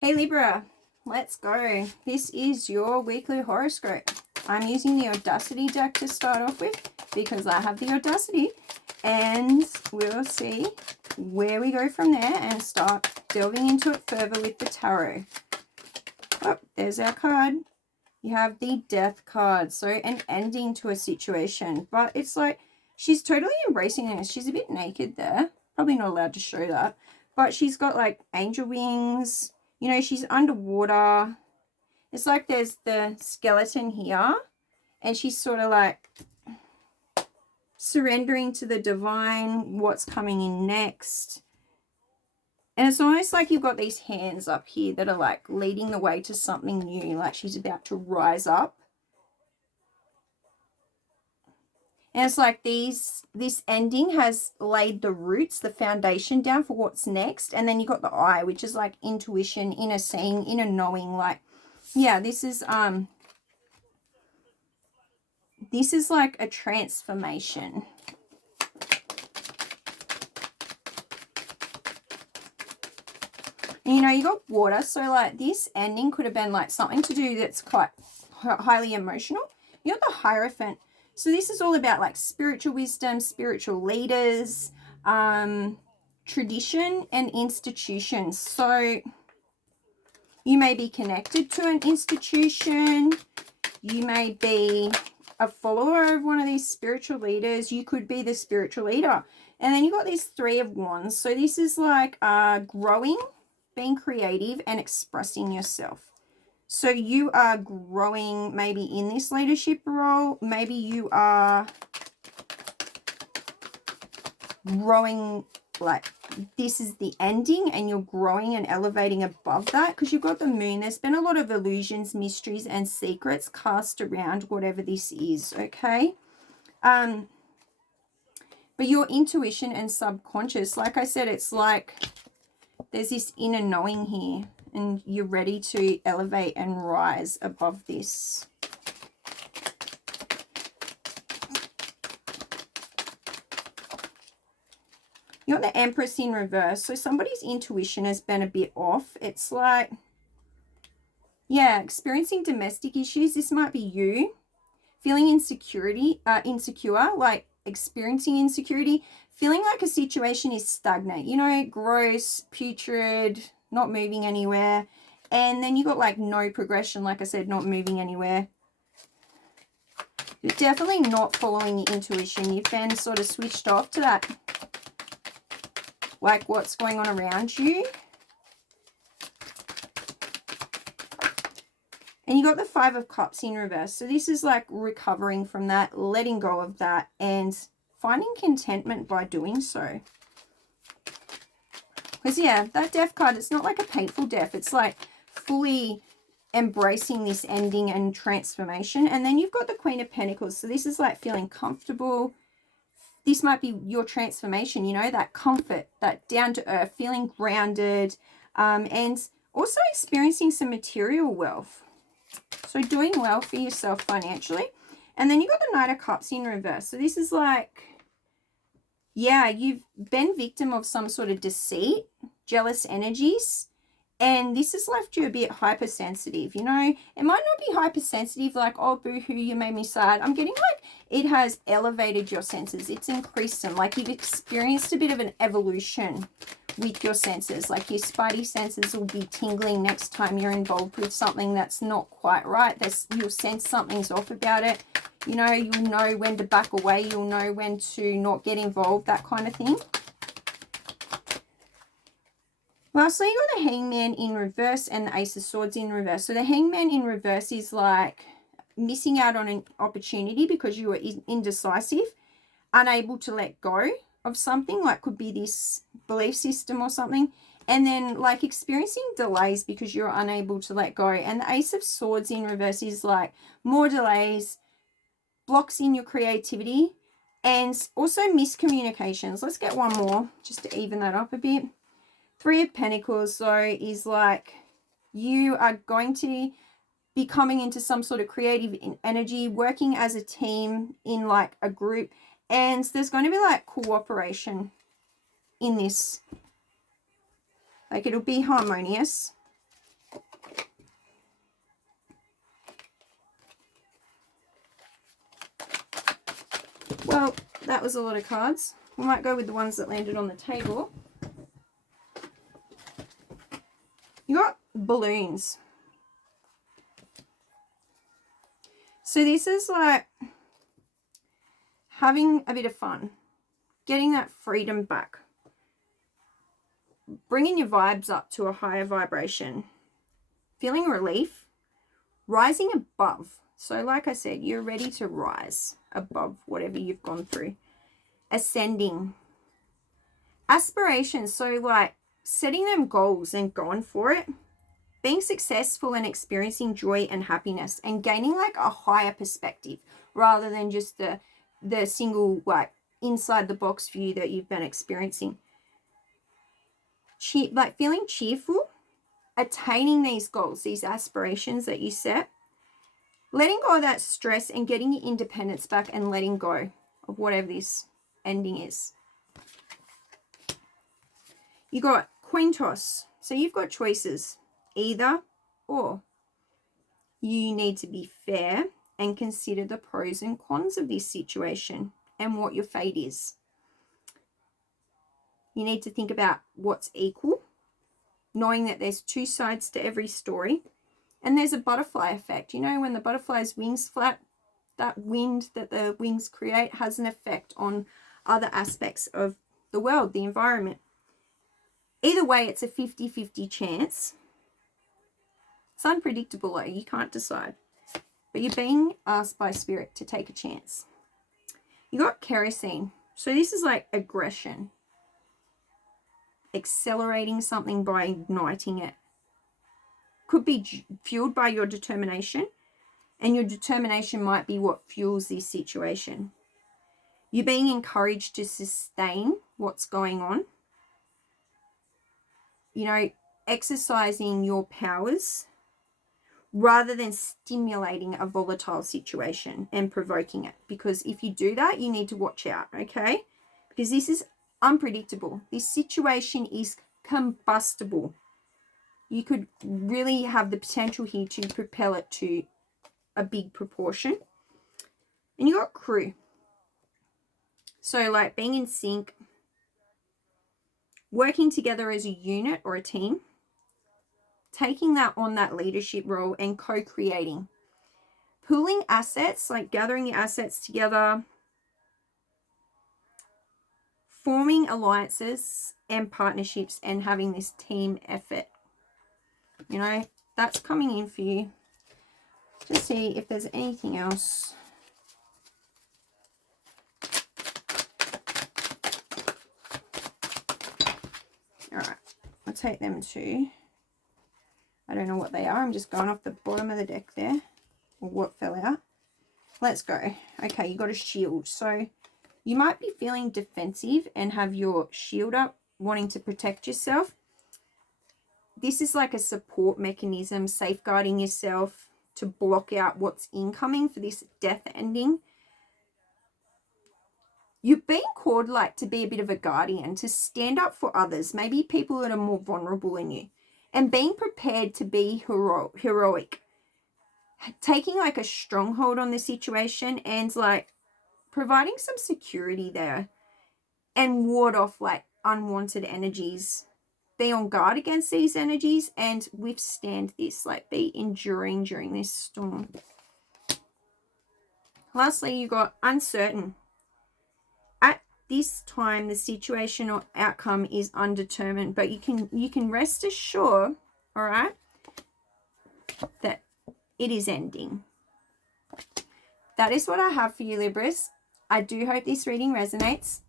Hey Libra, let's go. This is your weekly horoscope. I'm using the Audacity deck to start off with because I have the Audacity, and we'll see where we go from there and start delving into it further with the tarot. Oh, there's our card. You have the Death card, so an ending to a situation, but it's like she's totally embracing this. She's a bit naked there, probably not allowed to show that, but she's got like angel wings. You know, she's underwater. It's like there's the skeleton here, and she's sort of like surrendering to the divine, what's coming in next. And it's almost like you've got these hands up here that are like leading the way to something new, like she's about to rise up. And it's like this ending has laid the roots, the foundation down for what's next. And then you got the eye, which is like intuition, inner seeing, inner knowing. Like, yeah, this is like a transformation. And, you know, you got water. So like this ending could have been like something to do that's quite highly emotional. You got the Hierophant. So this is all about like spiritual wisdom, spiritual leaders, tradition and institutions. So you may be connected to an institution. You may be a follower of one of these spiritual leaders. You could be the spiritual leader. And then you got these Three of Wands. So this is like growing, being creative and expressing yourself. So you are growing maybe in this leadership role. Maybe you are growing, like this is the ending and you're growing and elevating above that because you've got the Moon. There's been a lot of illusions, mysteries and secrets cast around whatever this is, okay? But your intuition and subconscious, like I said, it's like there's this inner knowing here. And you're ready to elevate and rise above this. You got the Empress in reverse. So somebody's intuition has been a bit off. It's like, yeah, experiencing domestic issues. This might be you. Feeling insecure, like experiencing insecurity. Feeling like a situation is stagnant. You know, gross, putrid, not moving anywhere. And then you got like no progression, like I said, not moving anywhere. You're definitely not following your intuition. You've been sort of switched off to that, like what's going on around you. And you got the Five of Cups in reverse. So this is like recovering from that, letting go of that, and finding contentment by doing so. Because, yeah, that death card, it's not like a painful death. It's like fully embracing this ending and transformation. And then you've got the Queen of Pentacles. So this is like feeling comfortable. This might be your transformation, you know, that comfort, that down to earth, feeling grounded, and also experiencing some material wealth. So doing well for yourself financially. And then you got the Knight of Cups in reverse. So this is like, yeah, you've been victim of some sort of deceit, jealous energies, and this has left you a bit hypersensitive. You know, it might not be hypersensitive like, oh, boo-hoo, you made me sad. I'm getting like it has elevated your senses. It's increased them. Like you've experienced a bit of an evolution with your senses. Like your spidey senses will be tingling next time you're involved with something that's not quite right. You'll sense something's off about it. You know, you'll know when to back away. You'll know when to not get involved, that kind of thing. Lastly, you got the Hangman in reverse and the Ace of Swords in reverse. So the Hangman in reverse is like missing out on an opportunity because you were indecisive, unable to let go of something, like could be this belief system or something. And then like experiencing delays because you're unable to let go. And the Ace of Swords in reverse is like more delays, blocks in your creativity, and also miscommunications. Let's get one more just to even that up a bit. Three of Pentacles, so is like you are going to be coming into some sort of creative energy, working as a team in like a group, and there's going to be like cooperation in this. Like it'll be harmonious. Well, that was a lot of cards. We might go with the ones that landed on the table. You got balloons. So this is like having a bit of fun, getting that freedom back, bringing your vibes up to a higher vibration, feeling relief, rising above. So like I said, you're ready to rise above whatever you've gone through. Ascending. Aspirations. So like setting them goals and going for it. Being successful and experiencing joy and happiness and gaining like a higher perspective rather than just the single like inside the box view that you've been experiencing. Like feeling cheerful, attaining these goals, these aspirations that you set, letting go of that stress and getting your independence back and letting go of whatever this ending is. You got coin toss. So you've got choices. Either or. You need to be fair and consider the pros and cons of this situation and what your fate is. You need to think about what's equal, knowing that there's two sides to every story. And there's a butterfly effect. You know, when the butterfly's wings flap, that wind that the wings create has an effect on other aspects of the world, the environment. Either way, it's a 50-50 chance. It's unpredictable, though. You can't decide. But you're being asked by spirit to take a chance. You got kerosene. So this is like aggression. Accelerating something by igniting it. Could be fueled by your determination. And your determination might be what fuels this situation. You're being encouraged to sustain what's going on. You know, exercising your powers rather than stimulating a volatile situation and provoking it. Because if you do that, you need to watch out, okay? Because this is unpredictable. This situation is combustible. You could really have the potential here to propel it to a big proportion. And you got crew. So like being in sync, working together as a unit or a team, taking that on, that leadership role and co-creating. Pooling assets, like gathering your assets together, forming alliances and partnerships and having this team effort. You know, that's coming in for you. Just see if there's anything else. All right, I'll take them too. I don't know what they are. I'm just going off the bottom of the deck there, or what fell out. Let's go. Okay, you got a shield. So you might be feeling defensive and have your shield up, wanting to protect yourself. This is like a support mechanism, safeguarding yourself to block out what's incoming for this death ending. You're being called like to be a bit of a guardian, to stand up for others, maybe people that are more vulnerable than you, and being prepared to be heroic. Taking like a stronghold on the situation and like providing some security there and ward off like unwanted energies. Be on guard against these energies and withstand this, like be enduring during this storm. Lastly, you got uncertain. At this time, the situation or outcome is undetermined, but you can rest assured, all right, that it is ending. That is what I have for you, Libras. I do hope this reading resonates.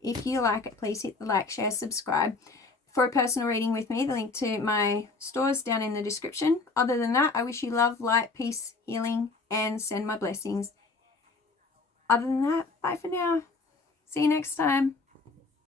If you like it, please hit the like, share, subscribe. For a personal reading with me, the link to my stores down in the description. Other than that, I wish you love, light, peace, healing, and send my blessings. Other than that, bye for now. See you next time.